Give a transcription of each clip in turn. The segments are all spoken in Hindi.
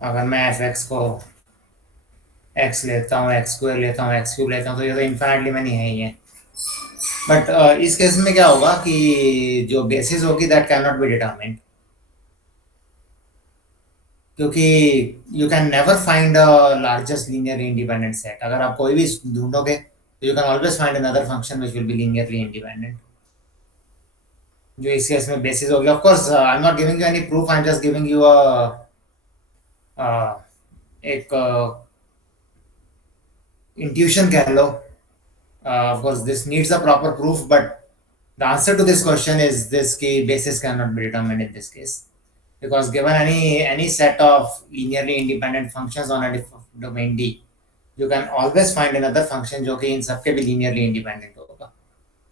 अगर मैं एफ एक्स को एक्स लेता हूँ, एक्स स्क्वायर लेता हूँ, एक्स क्यूब लेता हूँ, तो ये तो इन्फाइनाइटली मैनी है ही है। बट इस केस में क्या होगा कि जो बेसिस होगी that can not be determined, क्योंकि you can never find a largest linearly independent set. अगर आप कोई भी ढूंढोगे तो you can always find another function which will be linearly independent, जो इस केस में बेसिस होगी। Of course I am not giving you any proof, I am just giving you a एक इंट्यूशन कह लो। Of course, this needs a proper proof, but the answer to this question is this: key basis cannot be determined in this case, because given any set of linearly independent functions on a domain D, you can always find another function जो कि इन सबके भी linearly independent होगा।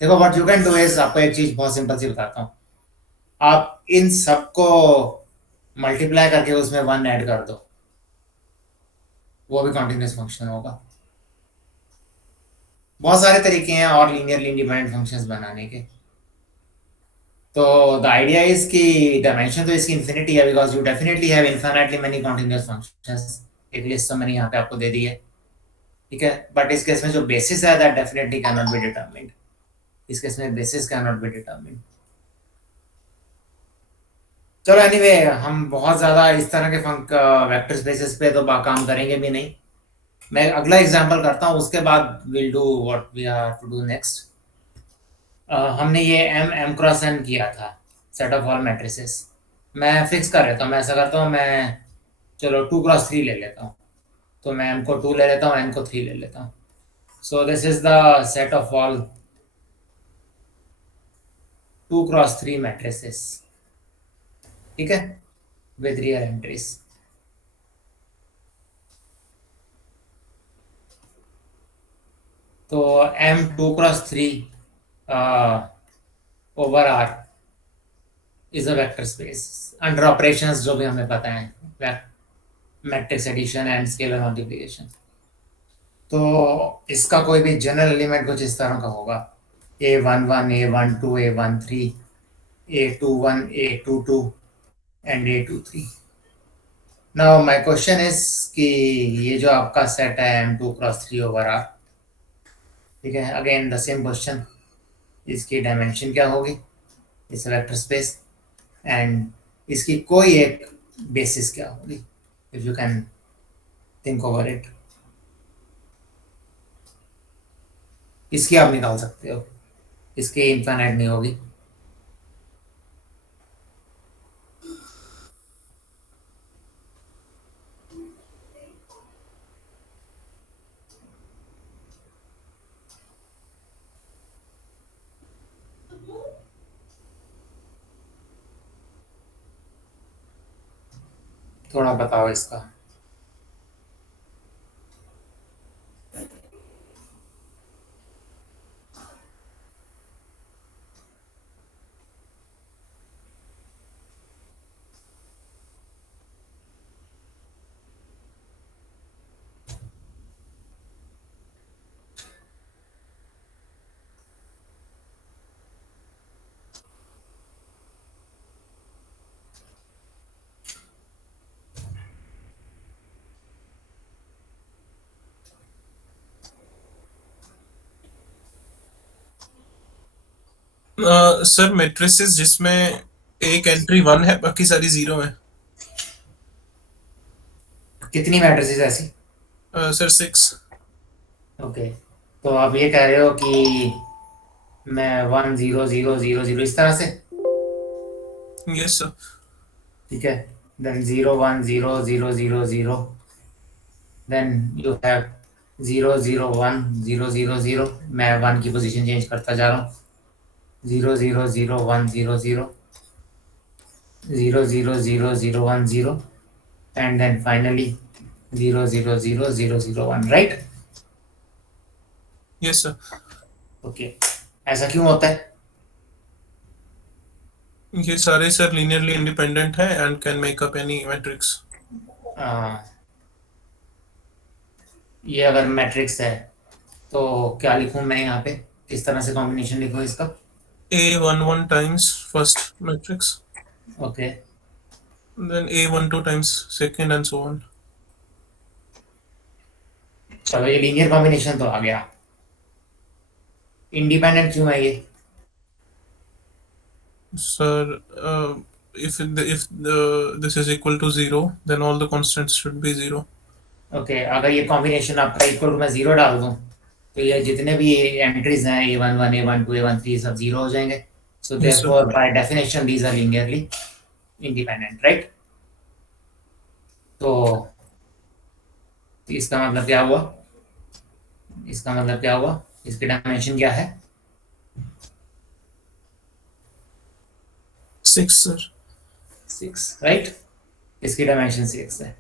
देखो, what you can do is, आपको एक चीज बहुत सिंपल सी बताता हूँ। आप इन सबको मल्टीप्लाई करके उसमें वन ऐड कर दो, वो भी कॉन्टिन्यूस फंक्शन होगा। बहुत सारे तरीके हैं और लीनियरली इंडिपेंडेंट फंक्शंस बनाने के। तो द आइडिया इज कि डायमेंशन तो इसकी इंफिनिटी है, because you definitely have infinitely many continuous functions. एक लिस्ट तो मैंने यहाँ पे आपको दे दी है, ठीक है। बट इस केस में जो बेसिस है that definitely can not be determined. इस केस में basis can not be determined. चलो एनीवे, हम बहुत ज्यादा इस तरह के वेक्टर स्पेसेस पे तो काम करेंगे भी नहीं। मैं अगला एग्जांपल करता हूँ, उसके बाद will do what we are to do next. हमने ये एम एम क्रॉस एन किया था, सेट ऑफ ऑल मैट्रिसेस। मैं फिक्स कर लेता हूँ, मैं ऐसा करता हूँ, मैं चलो 2 क्रॉस 3 ले लेता हूँ। तो मैं एम को 2 ले लेता हूँ, एन को 3 ले लेता हूँ। So this is the set of all 2 cross 3 matrices, ठीक है, विद रियल एंट्रीज। तो M2 cross 3 over R is a vector space under operations जो भी हमें पता है, matrix addition and scalar multiplication. तो इसका कोई भी जनरल एलिमेंट कुछ इस तरह का होगा: A11, A12, A13, A21, A22 and A23। Now my question is कि ये जो आपका सेट है M2 क्रॉस 3 ओवर आर, ठीक है, अगेन द सेम क्वेश्चन, इसकी डायमेंशन क्या होगी इस वेक्टर स्पेस, एंड इसकी कोई एक बेसिस क्या होगी, if you can think over it. इसकी आप निकाल सकते हो, इसकी इनफाइनाइट नहीं होगी। थोड़ा बताओ इसका। सर मैट्रिसेस जिसमें एक एंट्री 1 है बाकी सारी 0 है। कितनी मैट्रिसेस ऐसी? सर 6। ओके, तो आप ये कह रहे हो कि मैं 1 0 0 0 0 इस तरह से, यस सर। ठीक है, देन 0 1 0 0 0 0, देन यू हैव 0 0 1 0 0 0। मैं 1 की पोजीशन चेंज करता जा रहा हूँ। 0 0 0 1 0 0, 0 0 0 0 1 0, and then finally 0 0 0 0 0 1, right? Yes sir. Okay, ऐसा क्यों होता है? ये सारे सर लीनियरली इंडिपेंडेंट है and can make up any matrix. आ, ये अगर मैट्रिक्स है तो क्या लिखूं मैं यहाँ पे, किस तरह से कॉम्बिनेशन लिखूं इसका? A11 times first matrix. Okay, then A12 times second and so on. चलो ये लीनियर कॉम्बिनेशन तो आ गया, इंडिपेंडेंट क्यों है ये? Sir, if this is equal to 0, then all the constants should be 0. Okay अगर ये कॉम्बिनेशन आपका इक्वल टू मैं जीरो डाल दूं तो ये जितने भी एंट्रीज हैं A11 A12 A13 सब जीरो हो जाएंगे, so Yes, sir. Therefore by definition these are linearly independent, right? तो इसका मतलब क्या हुआ, इसका मतलब क्या हुआ, इसकी डायमेंशन क्या है? 6, sir. 6, राइट? इसकी डायमेंशन 6 है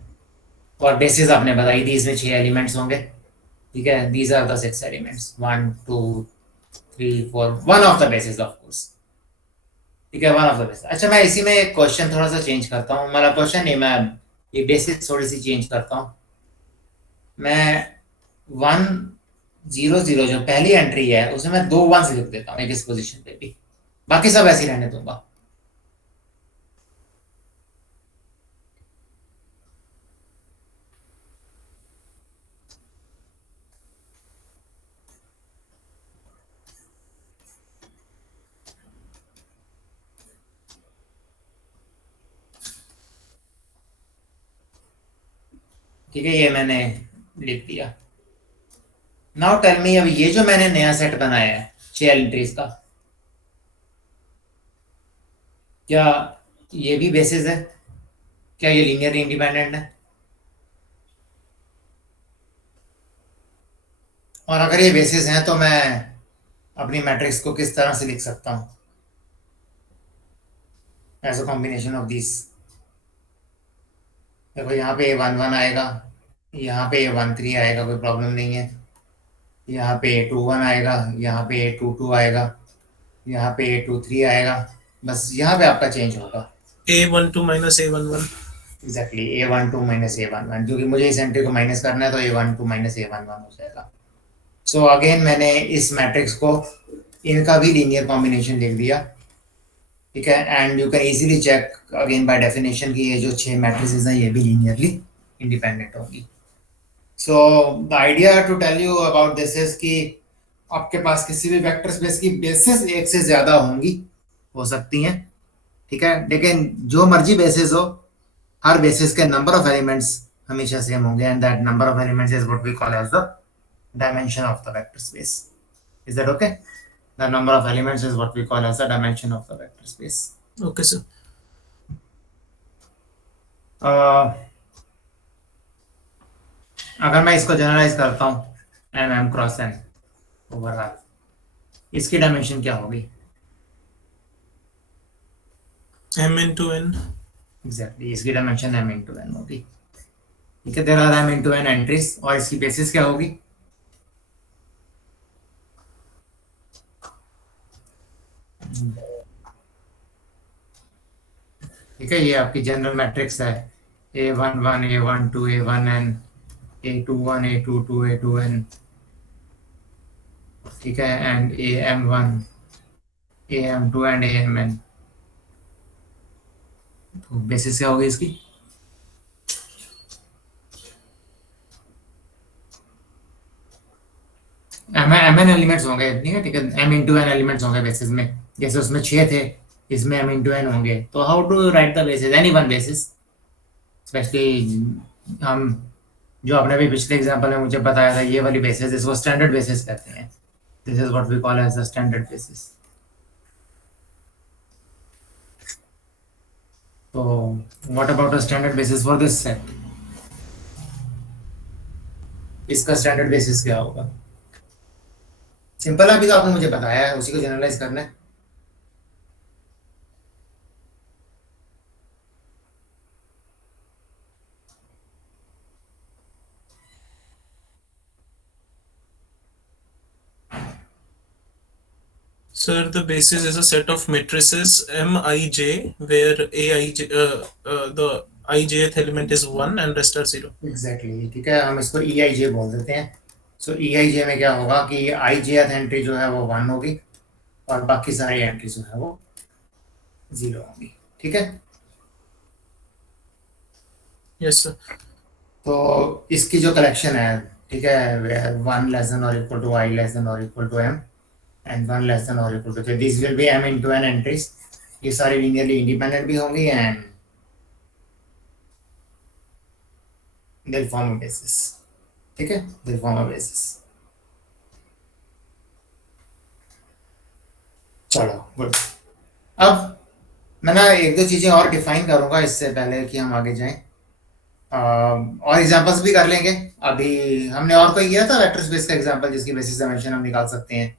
और बेसिस आपने बताई थी इसमें 6 एलिमेंट्स होंगे, ठीक है? These are the 6 elements 1 2 3 4, one of the basis of course, ठीक है, वन ऑफ द बेसिस। अच्छा मैं इसी में एक क्वेश्चन थोड़ा सा चेंज करता हूँ, मतलब क्वेश्चन नहीं, मैं ये बेसिस थोड़ी सी चेंज करता हूँ। मैं 1 0 0 जो पहली एंट्री है उसमें मैं 2 1 लिख देता हूँ एक इस पोजीशन पे भी, बाकी सब ऐसे ही रहने दूंगा। ठीक है, ये मैंने लिख दिया। नाउ टेल मी, अब ये जो मैंने नया सेट बनाया है 6 एंट्रीज का, क्या ये भी बेसिस है? क्या ये लीनियर इंडिपेंडेंट है? और अगर ये बेसिस हैं तो मैं अपनी मैट्रिक्स को किस तरह से लिख सकता हूँ as a combination of this? देखो यहाँ पे A11 आएगा, यहाँ पे A13 आएगा, कोई प्रॉब्लम नहीं है। यहाँ पे A21 आएगा, यहाँ पे A22 आएगा, यहाँ पे A23 आएगा, बस यहाँ पे आपका चेंज होगा। A12 minus A11. Exactly A12 minus A11, क्योंकि मुझे इस एंट्री को माइनस करना है तो A12 माइनस A11 हो जाएगा। सो अगेन मैंने इस मैट्रिक्स को इनका भी लीनियर कॉम्बिनेशन लिख दिया, ठीक है? And you can easily check again by definition कि ये जो 6 मैट्रिसेस हैं ये भी लीनियरली इंडिपेंडेंट होगी। So the idea to tell you about this is कि आपके पास किसी भी वेक्टर स्पेस की बेसिस एक से ज्यादा होंगी, हो सकती हैं, ठीक है? लेकिन जो मर्जी बेसिस हो, हर बेसिस के नंबर ऑफ एलिमेंट्स हमेशा सेम होंगे, and that number of elements is what we call as the dimension of the vector space. Is that okay? The number of elements is what we call as the dimension of the vector space. Okay, sir. अगर मैं इसको जनरलाइज करता हूँ M M cross N over R, इसकी डायमेंशन क्या होगी? M into N. एग्जैक्टली इसकी डायमेंशन एम इंटू एन होगी, ठीक है? There are M into N entries, और इसकी बेसिस क्या होगी? ठीक है, ये आपकी जनरल मैट्रिक्स है A11 A12 A1n A21 A22 A2n, ठीक है? And AM1 AM2 and AMN। तो बेसिस क्या होगी इसकी? एम एन एलिमेंट्स होंगे, ठीक है? ठीक है, एम इंटू एन एलिमेंट्स होंगे बेसिस में, जैसे उसमें 6 थे, इसमें एम इंटू एन होंगे। तो how to write the basis? Any one basis, specially हम जो आपने भी पिछले एग्जांपल में मुझे बताया था, ये वाली बेसिस, इसको स्टैंडर्ड बेसिस कहते हैं। This is what we call as the standard basis. तो what about a standard basis for this set? इसका स्टैंडर्ड बेसिस क्या होगा? सिंपल, अभी तो आपने मुझे बताया है, उसी को जनरलाइज करना है। Sir, the basis is a set of matrices Mij, where Aij, the ijth element is 1 and rest are 0. Exactly, ठीक है, हम इसको ई आई जे बोल देते हैं। सो ई आई जे में क्या होगा कि आई जे एंट्री जो है वो 1 होगी और बाकी सारी एंट्री जो है वो 0 होंगी, ठीक है? Yes, sir. तो इसकी जो कलेक्शन है, ठीक है, वन लेस देन और equal to i less than और equal to m and one less than और equal to this will be m into n entries. ये सारी लीनियरली इंडिपेंडेंट भी होंगी and they'll form a basis। ठीक है, they'll form a basis। चलो गुड। अब मैं ना एक दो चीजें और डिफाइन करूंगा इससे पहले कि हम आगे जाएं। और एग्जांपल्स भी कर लेंगे। अभी हमने और कोई किया था वेक्टर स्पेस का एग्जांपल जिसकी बेसिस डायमेंशन हम निकाल सकते हैं?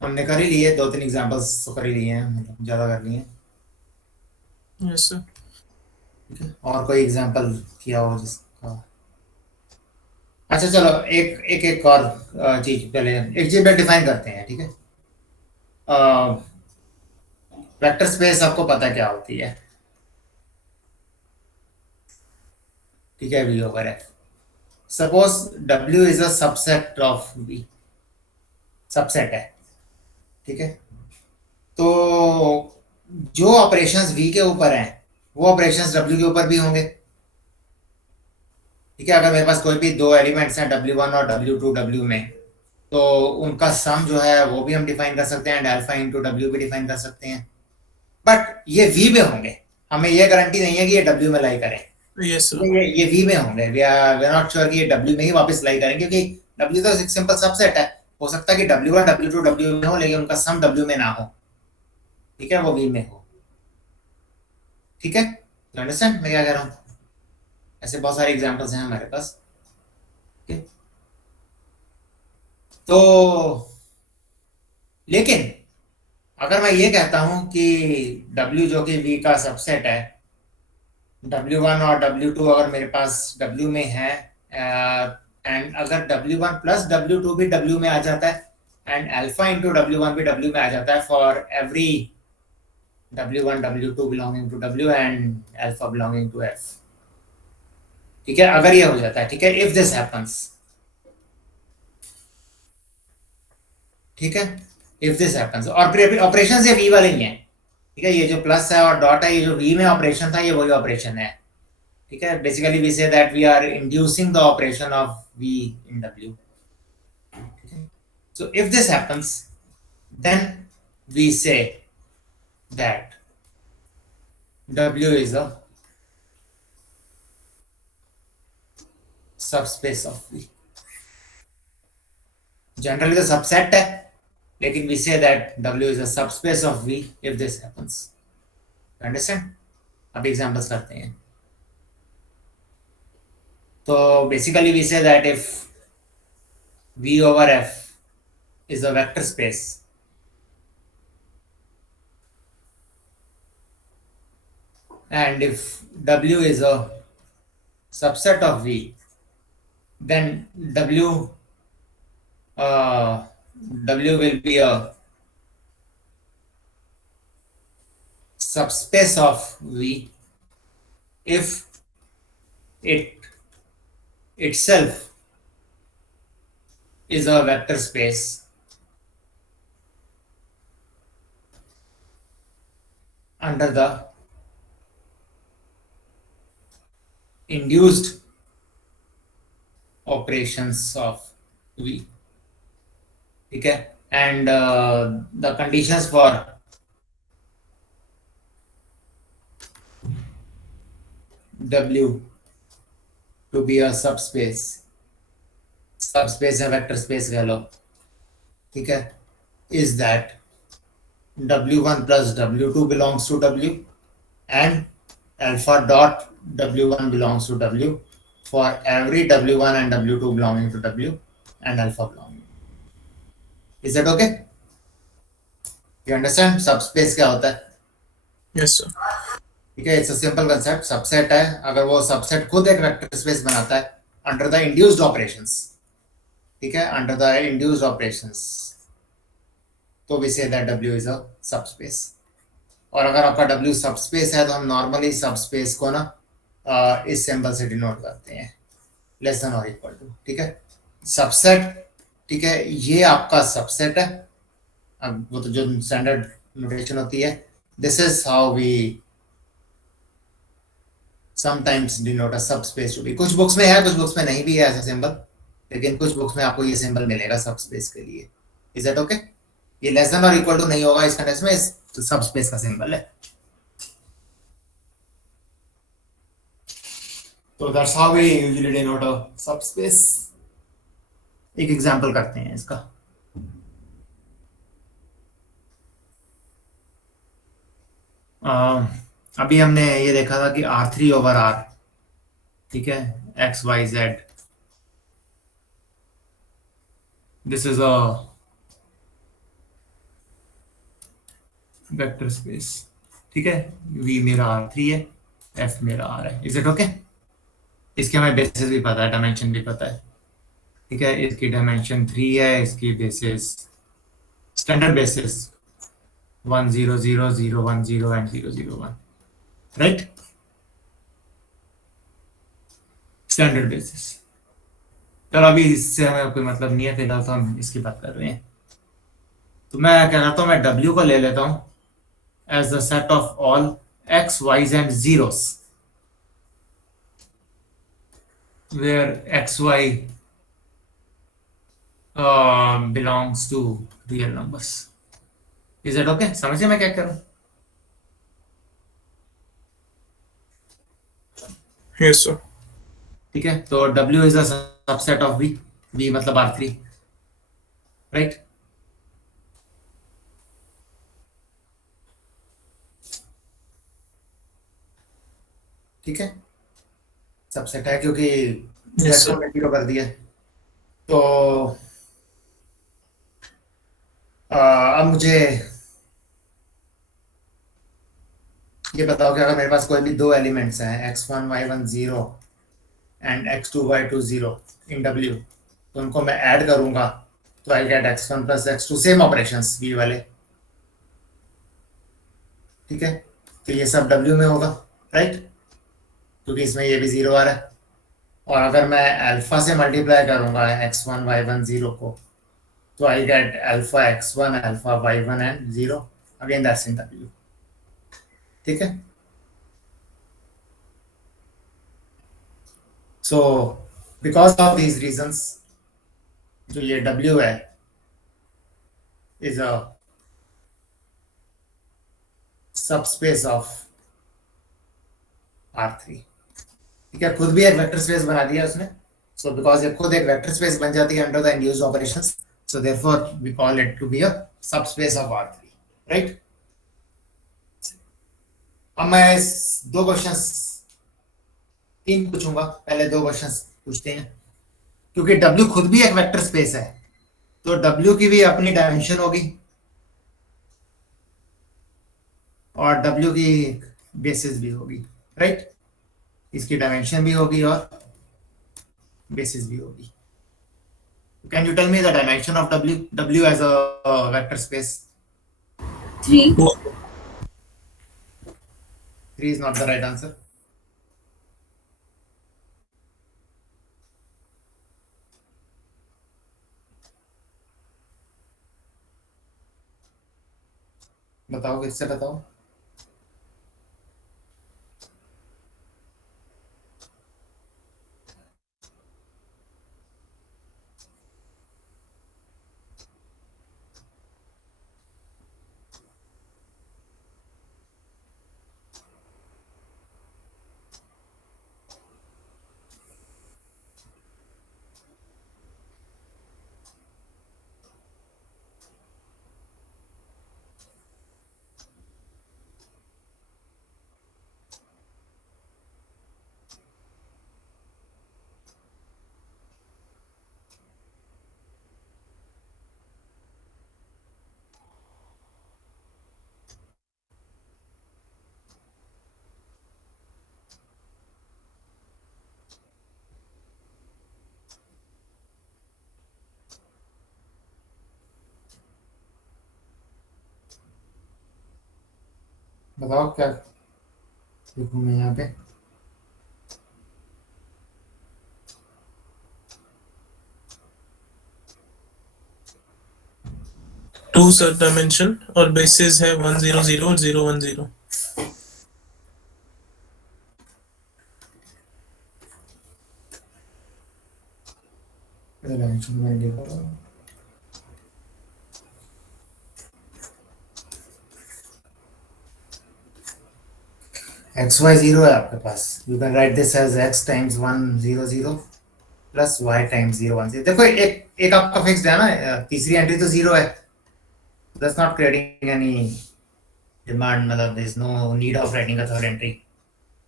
हमने कर ही लिए, दो तीन एग्जांपल्स तो कर ही लिए हैं, मतलब ज्यादा कर लिए हैं। Yes, sir. ठीक है, और कोई एग्जांपल किया हो जिसका? अच्छा चलो, एक एक एक और चीज पहले एक चीज पे डिफाइन करते हैं, ठीक है। वेक्टर स्पेस आपको पता क्या होती है? ठीक है, V over F. Suppose W is a subset of V, subset है, ठीक है। तो जो ऑपरेशंस वी के ऊपर हैं वो ऑपरेशंस डब्ल्यू के ऊपर भी होंगे। ठीक है, अगर मेरे पास कोई भी दो एलिमेंट्स हैं डब्ल्यू वन और डब्ल्यू टू डब्ल्यू में, तो उनका सम जो है वो भी हम डिफाइन कर सकते हैं एंड अल्फा इंटू डब्ल्यू भी डिफाइन कर सकते हैं। बट ये वी में होंगे, हमें ये गारंटी नहीं है कि ये डब्ल्यू में लाई करें। Yes, sir. ये वी में होंगे, वी आर नॉट श्योर कि ये डब्ल्यू में ही वापस लाई करें, क्योंकि डब्ल्यू तो एक सिंपल सबसेट है। हो सकता है कि W one W two W में हो लेकिन उनका सम डब्ल्यू में ना हो, ठीक है, वो वी में हो। ठीक है, अंडरस्टैंड मैं क्या कह रहा हूँ? ऐसे बहुत सारे एग्जांपल्स हैं हमारे पास। ठीक है? तो लेकिन अगर मैं ये कहता हूं कि W जो कि V का सबसेट है, W1 और W2 अगर मेरे पास W में है, एंड अगर W1 प्लस W2 भी W में आ जाता है एंड अल्फा इंटू W1 भी W में आ जाता है for every W1 W2 belonging to W and alpha belonging to F। ठीक है, अगर ये हो जाता है, ठीक है, इफ दिस हैपन्स, ठीक है, इफ दिस हैपन्स, और फिर ऑपरेशन ये वी वाले ही हैं। ठीक है, ये जो प्लस है और डॉट है, ये जो वी में ऑपरेशन था ये वही ऑपरेशन है। ठीक है, basically we say that we are inducing the operation of V in W. So if this happens then we say that W is a subspace of V. Generally तो सबसेट है, लेकिन we say that W is a subspace of V if this happens. Understand? अब एग्जांपल्स करते हैं। तो basically we say that if V over F is a vector space, and if W is a subset of V, then W will be a subspace of V if it itself is a vector space under the induced operations of V। ठीक है, and the conditions for W to be a subspace, subspace है, वेक्टर स्पेस कह लो, ठीक है, is that W1 plus W2 belongs to W and alpha dot W1 belongs to W for every W1 and W2 belonging to W and alpha belonging. Is that okay? You understand subspace क्या होता है? Yes, sir. ठीक है, it's a simple concept. Subset है, अगर वो सबसेट खुद एक वेक्टर स्पेस बनाता है अंडर द इंड्यूस्ड ऑपरेशंस, ठीक है, अंडर द इंड्यूस्ड ऑपरेशंस, तो we say that W is a subspace. और अगर आपका W सबस्पेस है तो हम नॉर्मली सबस्पेस को ना इस सिंबल से डिनोट करते हैं, लेस देन और इक्वल टू। ठीक है, सबसेट, ठीक है, ये आपका सबसेट है। अब वो तो जो स्टैंडर्ड नोटेशन होती है, this is how we sometimes denote a subspace to be. कुछ बुक्स में है, कुछ बुक्स में नहीं भी है ऐसा सिंबल, लेकिन कुछ बुक्स में आपको ये सिंबल मिलेगा सबस्पेस के लिए. Is that okay? ये लेस देन और इक्वल टू नहीं होगा इस कंटेक्स्ट में, तो सबस्पेस का सिंबल है. तो that's how we usually denote a subspace. एक एग्जांपल करते हैं इसका. अभी हमने ये देखा था कि R3 ओवर R, ठीक है, x y z, this is a vector space, ठीक है. V मेरा R3 है, F मेरा R है. Is it okay? इसके हमें बेसिस भी पता है, डायमेंशन भी पता है, ठीक है. इसकी डायमेंशन 3 है, इसकी basis standard basis 1 0 0 0 1 0 and 0 0 1, right. Standard basis. चलो अभी इससे हमें कोई मतलब नहीं है, फिलहाल तो हम इसकी बात कर रहे हैं. तो मैं कह रहा था मैं W को ले लेता हूं as the set of all x y's and zeros where x y belongs to real numbers. Is that okay? समझिए मैं क्या कर रहा हूं? Yes, sir. ठीक है. तो W is a subset of V. V मतलब R3, राइट. ठीक है, सबसेट है क्योंकि Yes, Z को sir. जीरो कर दिया. तो अब मुझे ये बताओ कि अगर मेरे पास कोई भी दो एलिमेंट्स हैं x1 y1 0 and x2 y2 0 in W, तो उनको मैं ऐड करूंगा तो I get x1 plus x2, same operations V वाले, ठीक है. तो ये सब W में होगा, राइट, क्योंकि इसमें ये भी 0 आ रहा है. और अगर मैं अल्फा से मल्टीप्लाई करूंगा x1 y1 0 को, तो I gate alpha x1 alpha y1 and 0, again that's in W, ठीक है. So because of these reasons जो ये W है is a subspace of R3, ठीक है. खुद भी एक वेक्टर स्पेस बना दिया उसने. सो बिकॉज ये खुद एक वेक्टर स्पेस बन जाती है under the induced operations, so therefore we call it to be a subspace of R3, right. अब मैं इस दो क्वेश्चंस, तीन पूछूंगा, पहले दो क्वेश्चंस पूछते हैं. क्योंकि W खुद भी एक वेक्टर स्पेस है, तो W की भी अपनी डायमेंशन होगी और W की बेसिस भी होगी, राइट. इसकी डायमेंशन भी होगी और बेसिस भी होगी. Can you tell me the dimension of W as a vector space? 3. 3 is not the right answer. बताओ, किससे बताओ. बताओ क्या लिखूं मैं यहाँ पे. Two sir dimension और basis है 1 0 0 0 1 0. एक्स वाई जीरो है आपके पास, you can write this as x times 100 plus y times 010। देखो एक एक आपका फिक्स्ड है ना, तीसरी एंट्री तो जीरो है, that's not creating any demand, मतलब there is no need of writing a third entry,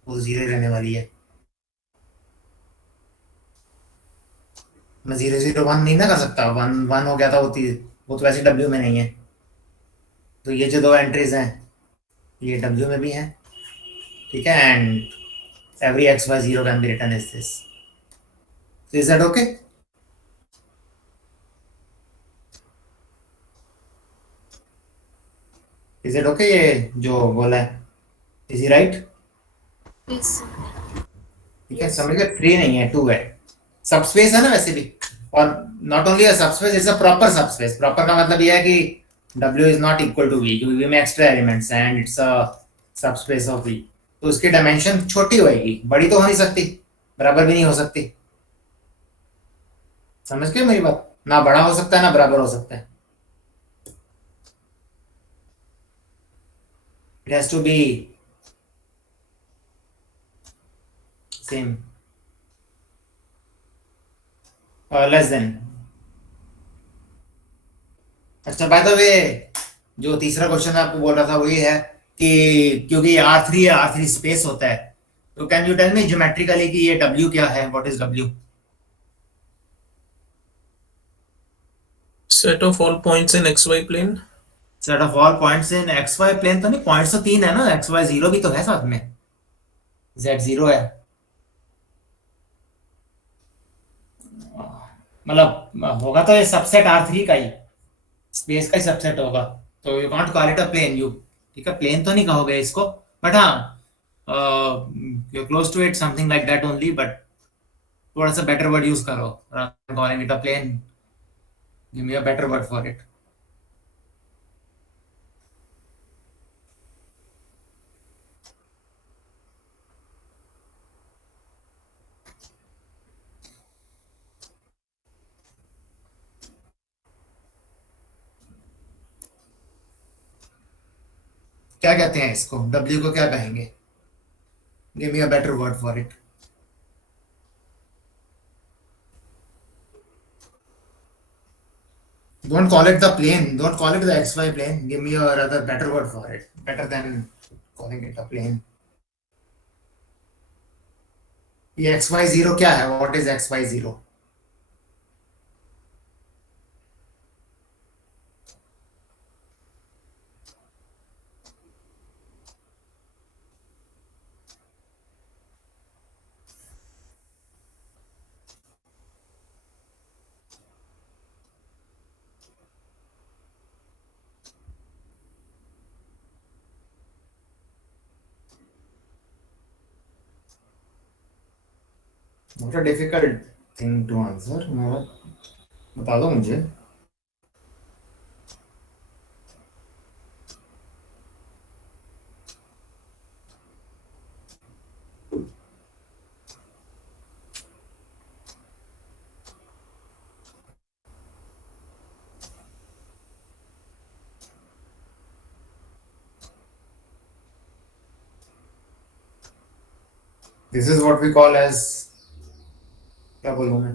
वो जीरो ही रहने वाली है। मैं 001 नहीं ना कर सकता, वन वन हो गया था, वो तो वैसे डब्ल्यू में नहीं है। तो ये जो दो एंट्रीज हैं ये डब्ल्यू में भी हैं, ठीक है, and every x by 0 can be written as this. So is that okay? Is it okay ये जो बोला है? Is he right? Yes. ठीक है, समझ गए, 3 नहीं है 2 है, सबस्पेस है ना वैसे भी, और not only a subspace, it's a proper subspace. Proper का मतलब ये है कि W is not equal to V, क्योंकि V में एक्स्ट्रा एलिमेंट्स हैं and it's a subspace of V। तो उसकी डायमेंशन छोटी होएगी, बड़ी तो हो नहीं सकती, बराबर भी नहीं हो सकती। समझ गए मेरी बात? ना बड़ा हो सकता है ना बराबर हो सकता है, it has to be same, less than. अच्छा, बाय द वे, जो तीसरा क्वेश्चन आपको बोल रहा था वो ये है कि क्योंकि R3 है, R3 स्पेस होता है, तो can you tell me geometrically कि ये W क्या है, what is W? Set of all points in xy plane. Set of all points in x y plane. तो नहीं, पॉइंट्स तो तीन है ना, एक्स वाई जीरो भी तो है साथ में, जेड जीरो है, मतलब होगा तो ये सबसेट R3 का ही, स्पेस का ही सबसेट होगा। तो you can't call it a plane, you, ठीक है, प्लेन तो नहीं कहोगे इसको, बट हाँ, you close to it, something like that only, but थोड़ा सा बेटर वर्ड यूज करो, calling it a plane, give me a better word for it. क्या कहते हैं इसको, W को क्या कहेंगे? Give me a better word for it. Don't call it the plane. Don't call it the XY plane. Give me a rather better word for it. Better than calling it a plane. ये XY0 क्या है? What is XY0? Not a difficult thing to answer. बता दो मुझे। This is what we call as, क्या बोलूँ मैं?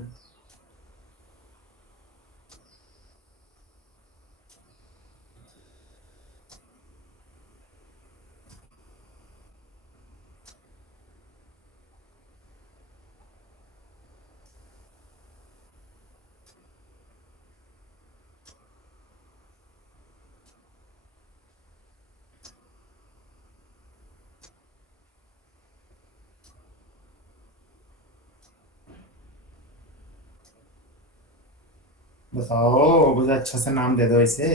बताओ, कुछ अच्छा सा नाम दे दो इसे।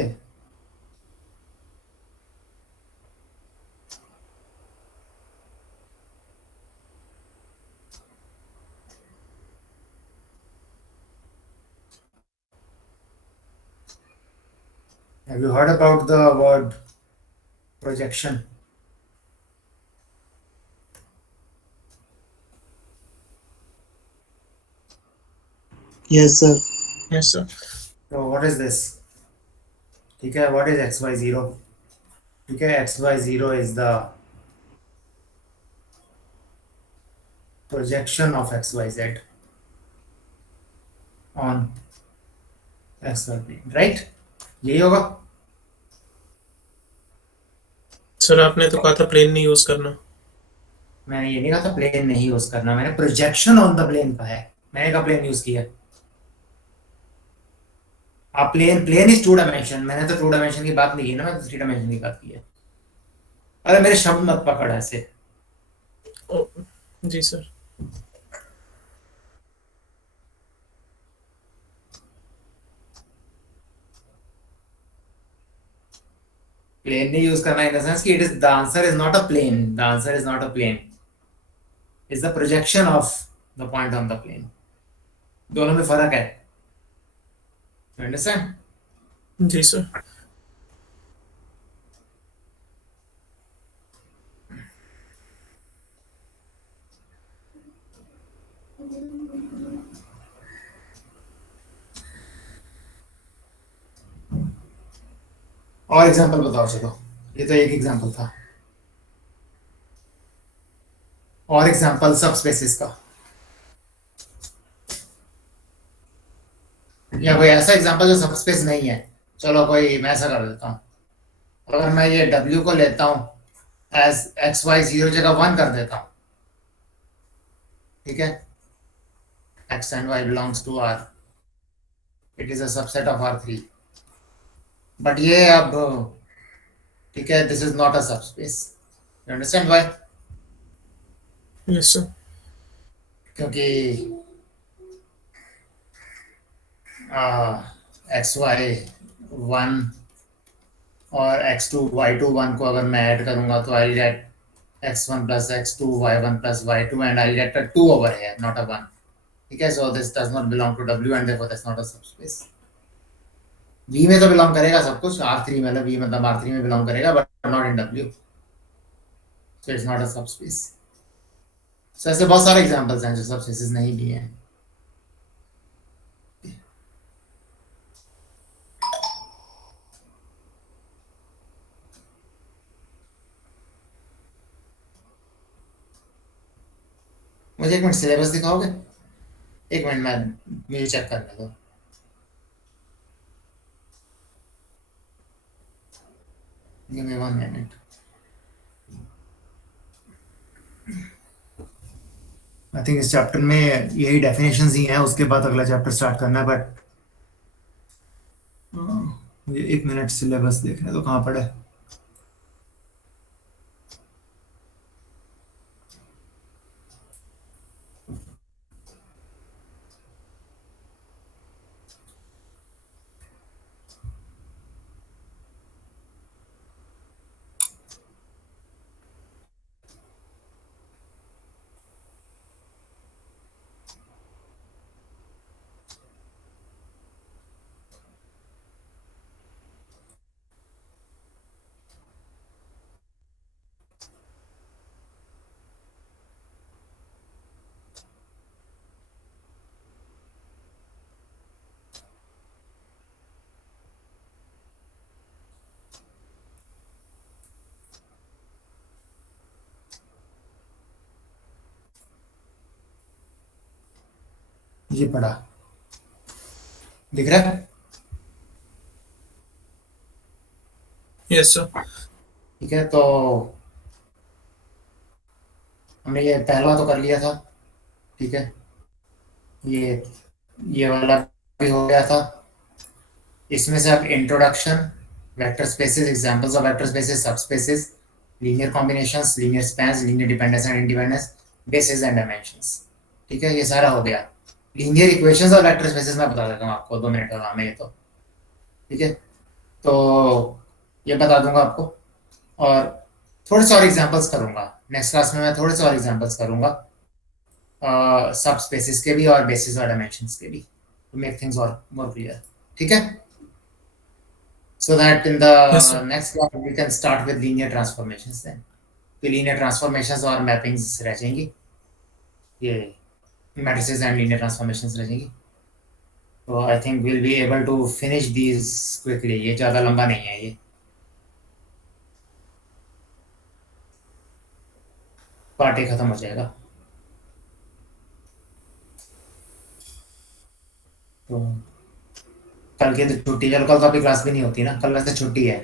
Have you heard about the word projection? Yes, sir. Yes, sir. तो व्हाट इज दिस? ठीक है, what is x y zero? ठीक है, x y zero is the projection of xyz on xy plane, right? यही होगा। सर आपने तो कहा था प्लेन नहीं यूज करना। मैंने ये नहीं कहा था प्लेन नहीं यूज करना, मैंने प्रोजेक्शन ऑन द प्लेन कहा है, मैंने कहा प्लेन यूज किया। आप प्लेन इज टू डायमेंशन, मैंने तो टू डायमेंशन की बात नहीं की ना, मैंने तो थ्री डायमेंशन की बात की है। अरे मेरे शब्द मत पकड़ ऐसे। ओ, जी सर। प्लेन नहीं यूज करना इन द सेंस कि it is the answer is not a plane, the answer is not a plane, is the projection of the point on the plane. दोनों में फर्क है, अंडरस्टैंड? जी सर। और एग्जांपल बताओ चलो, ये तो एक एग्जांपल था। और एग्जांपल सब स्पेसिस का, या कोई ऐसा एग्जांपल जो सब स्पेस नहीं है। चलो कोई मैं ऐसा कर देता हूँ, अगर मैं ये W को लेता हूँ एज एक्स वाई जीरो जगह वन कर देता हूँ, ठीक है, x and y belongs to R, it is a subset of R3, but ये अब ठीक है, this is not a subspace, you understand why? Yes sir. क्योंकि एक्स वाई वन और x two y two one को अगर मैं ऐड करूंगा तो I get x1 plus x2 y1 plus y2 and I'll get a 2 over here, not a 1. ठीक है, so this does not belong to W and therefore that's not a subspace. V में तो बिलोंग करेगा सब कुछ, R3 मतलब V मतलब R3 में बिलोंग करेगा but not in W, so it's not a subspace. So ऐसे बहुत सारे एग्जांपल्स हैं जो सबस्पेसेस नहीं भी हैं। मुझे एक मिनट सिलेबस दिखाओगे? एक मिनट, मैं मेल चेक करने दो। Give me 1 minute. I think इस चैप्टर में यही डेफिनेशंस ही हैं, उसके बाद अगला चैप्टर स्टार्ट करना है, बट मुझे 1 मिनट सिलेबस देखने दो कहाँ पड़ा है। ये पढ़ा, दिख रहा है? Yes sir. ठीक है, तो हमने ये पहला तो कर लिया था, ठीक है, ये वाला भी हो गया था। इसमें से अब introduction, vector spaces, examples of vector spaces, subspaces, linear combinations, linear spans, linear dependence and independence, basis and dimensions, ठीक है, ये सारा हो गया। लीनियर इक्वेशंस और वेक्टर स्पेसेस मैं बता देता हूँ आपको, 2 मिनट का काम है ये तो, ठीक है, तो ये बता दूंगा आपको, और थोड़े से और एग्जांपल्स करूंगा नेक्स्ट क्लास में, मैं थोड़े से और एग्जांपल्स करूंगा सब स्पेसेस के भी और बेसिस और डायमेंशंस के भी, टू मेक थिंग्स और मोर क्लियर, ठीक है, so that in the Yes, sir. next class we can start with linear transformations then. तो linear transformations और mappings रह जाएंगी, ये matrices and linear transformations रह जाएंगी। तो I think will be able to finish these quickly, ये ज़्यादा लंबा नहीं है ये, पार्ट ही खत्म हो जाएगा। तो कल की तो छुट्टी, चलो कल तो अभी क्लास भी नहीं होती ना, कल वैसे छुट्टी है।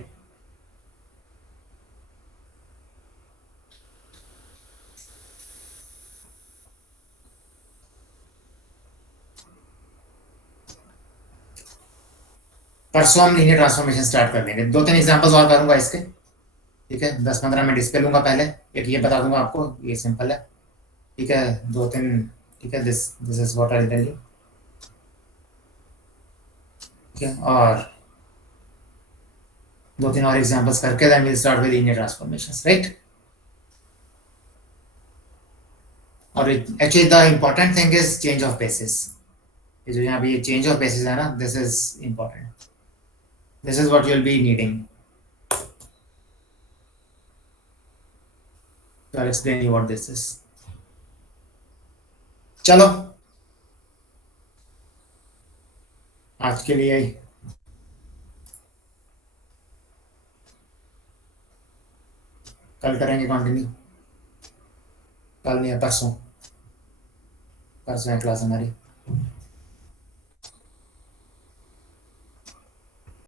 परसों हम लीनियर ट्रांसफॉर्मेशन स्टार्ट कर लेंगे, 2-3 एग्जांपल्स और करूंगा इसके, ठीक है, 10-15 मिनट इस पे लूंगा पहले, एक ये बता दूंगा आपको, ये सिंपल है, ठीक है, 2-3, ठीक है, this this is what I tell you, ठीक है, और 2-3 और एग्जांपल्स करके then will start with linear transformations, right. और actually the important thing is change of basis, ये जो यहाँ पे ये चेंज ऑफ बेसिस है ना, this is important, this is what you will be needing, तो I explain you what this is. चलो आज के लिए कल करेंगे कंटिन्यू, कल नहीं है परसों, परसों है क्लास हमारी।